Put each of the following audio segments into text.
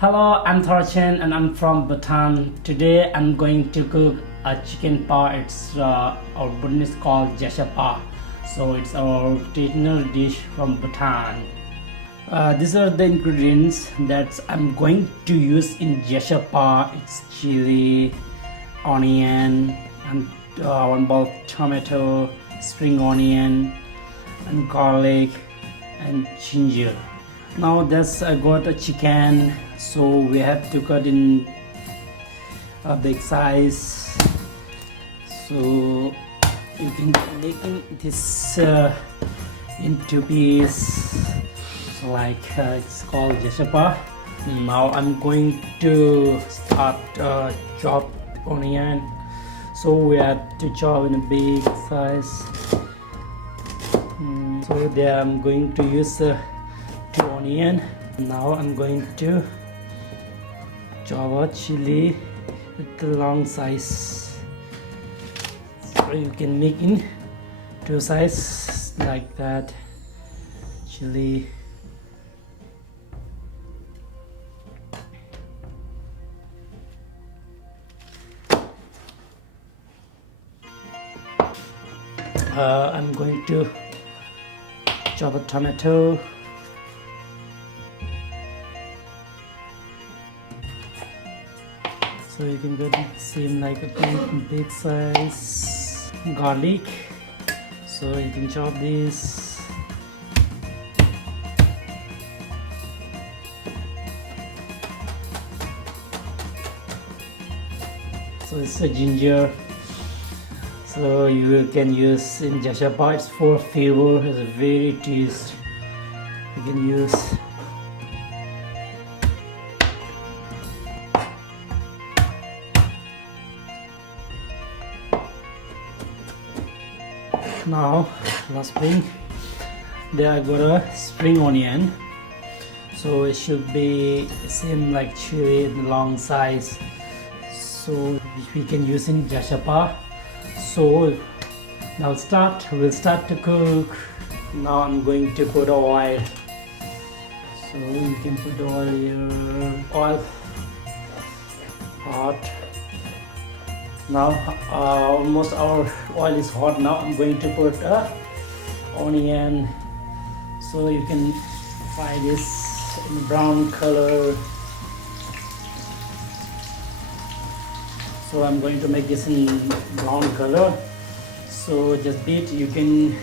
Hello, I'm Thorchen and I'm from Bhutan. Today I'm going to cook a chicken paa. It's our Bhutanese called Jasha Paa. So it's our traditional dish from Bhutan. These are the ingredients that I'm going to use in Jasha Paa. It's chili, onion, and one bowl of tomato, spring onion, and garlic, and ginger. Now that's I got a chicken, so we have to cut in a big size. So you can make this into piece like it's called Jasha Paa. Now I'm going to start chop onion. So we have to chop in a big size. So there I'm going to use 2 onion. Now I'm going to chop a chili with the long size. So you can make in 2 size like that. Chili. I'm going to chop a tomato. So you can get the same like a big size. Garlic. So you can chop this. So it's a ginger. So you can use in Jasha Paa. It's for flavor. It's a very tasty. You can use. Now last thing, there I got a spring onion. So it should be same like chili in long size. So which we can use in Jasha Paa. So now we'll start to cook. Now I'm going to put oil. So you can put the oil here. Oil hot. Now almost our oil is hot. Now I'm going to put onion. So you can fry this in brown color. So I'm going to make this in brown color. So just beat. You can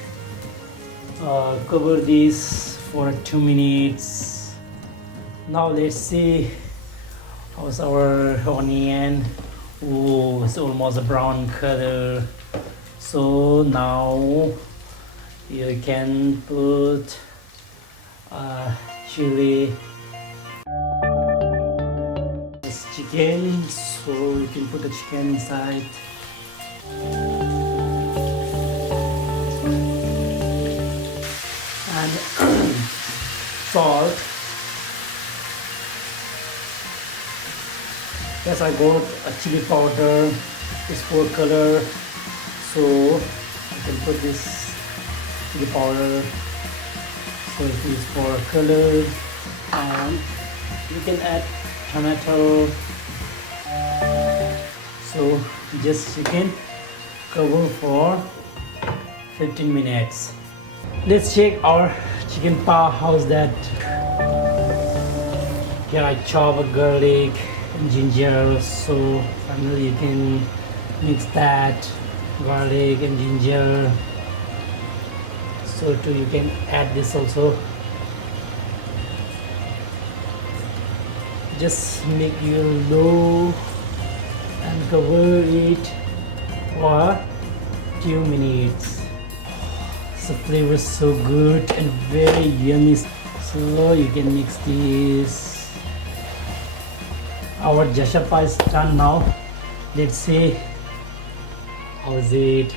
cover this for 2 minutes. Now let's see how's our onion. Oh, it's almost a brown color. So now you can put chili. This chicken, so you can put the chicken inside. And salt. Yes, I got a chili powder. It's for color, so I can put this chili powder. So it is for color, and you can add tomato. So just chicken, cover for 15 minutes. Let's check our chicken paa. How's that? Here I chop a garlic and ginger. So finally you can mix that garlic and ginger. So too you can add this also. Just make your low and cover it for 2 minutes. The flavor is so good and very yummy. So you can mix this. Our Jasha Paa is done now. Let's see how is it.